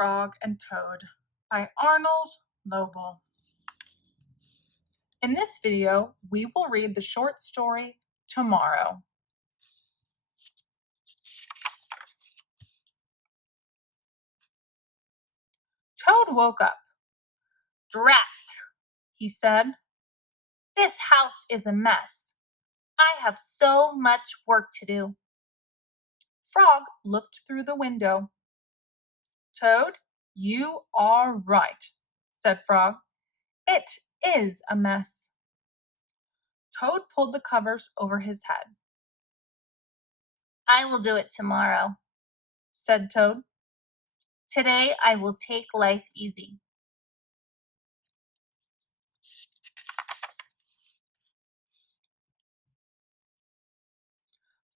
Frog and Toad by Arnold Lobel. In this video, we will read the short story Tomorrow. Toad woke up. "Drat," he said. "This house is a mess. I have so much work to do." Frog looked through the window. "Toad, you are right," said Frog. "It is a mess." Toad pulled the covers over his head. "I will do it tomorrow," said Toad. "Today I will take life easy."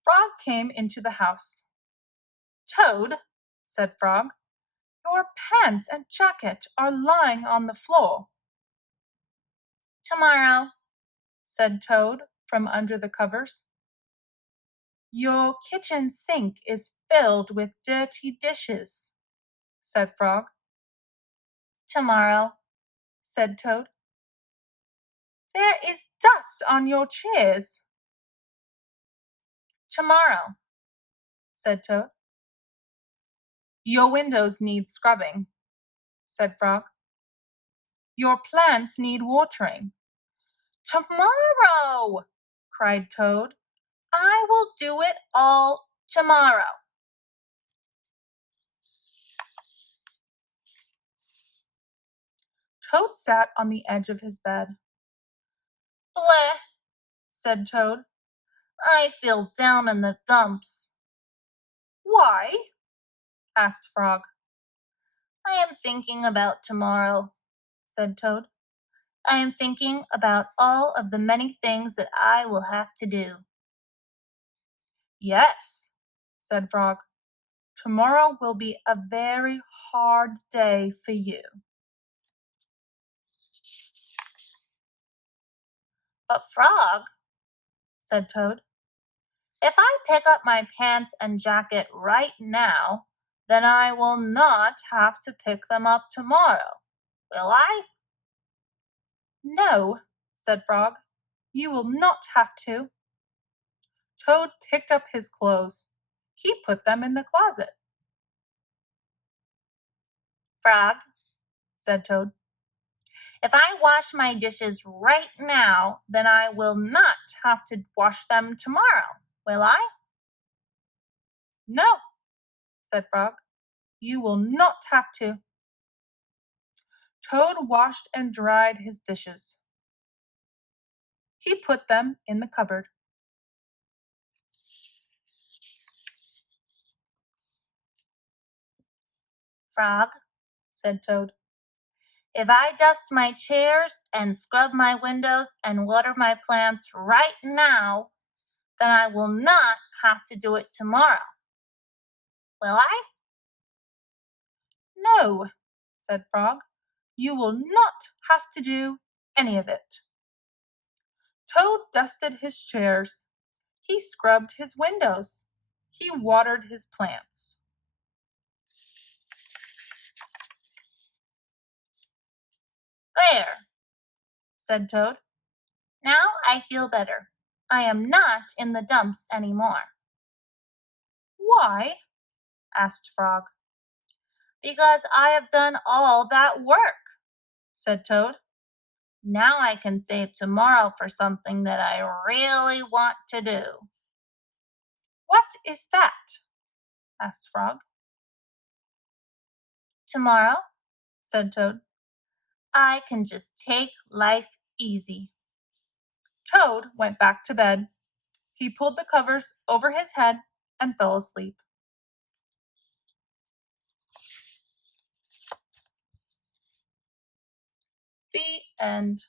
Frog came into the house. "Toad," said Frog, "your pants and jacket are lying on the floor." "Tomorrow," said Toad from under the covers. "Your kitchen sink is filled with dirty dishes," said Frog. "Tomorrow," said Toad. "There is dust on your chairs." "Tomorrow," said Toad. "Your windows need scrubbing," said Frog. "Your plants need watering." "Tomorrow!" cried Toad. "I will do it all tomorrow." Toad sat on the edge of his bed. "Bleh," said Toad. "I feel down in the dumps." "Why?" asked Frog. "I am thinking about tomorrow," said Toad. "I am thinking about all of the many things that I will have to do." "Yes," said Frog. "Tomorrow will be a very hard day for you." "But Frog," said Toad, "if I pick up my pants and jacket right now, then I will not have to pick them up tomorrow, will I?" "No," said Frog, "you will not have to." Toad picked up his clothes. He put them in the closet. "Frog," said Toad, "if I wash my dishes right now, then I will not have to wash them tomorrow, will I?" "No," said Frog, "you will not have to." Toad washed and dried his dishes. He put them in the cupboard. "Frog," said Toad, "if I dust my chairs and scrub my windows and water my plants right now, then I will not have to do it tomorrow, will I?" "No," said Frog, "you will not have to do any of it." Toad dusted his chairs. He scrubbed his windows. He watered his plants. "There," said Toad. "Now I feel better. I am not in the dumps any more." "Why?" asked Frog. "Because I have done all that work," said Toad. "Now I can save tomorrow for something that I really want to do." "What is that?" asked Frog. "Tomorrow," said Toad, "I can just take life easy." Toad went back to bed. He pulled the covers over his head and fell asleep. The end.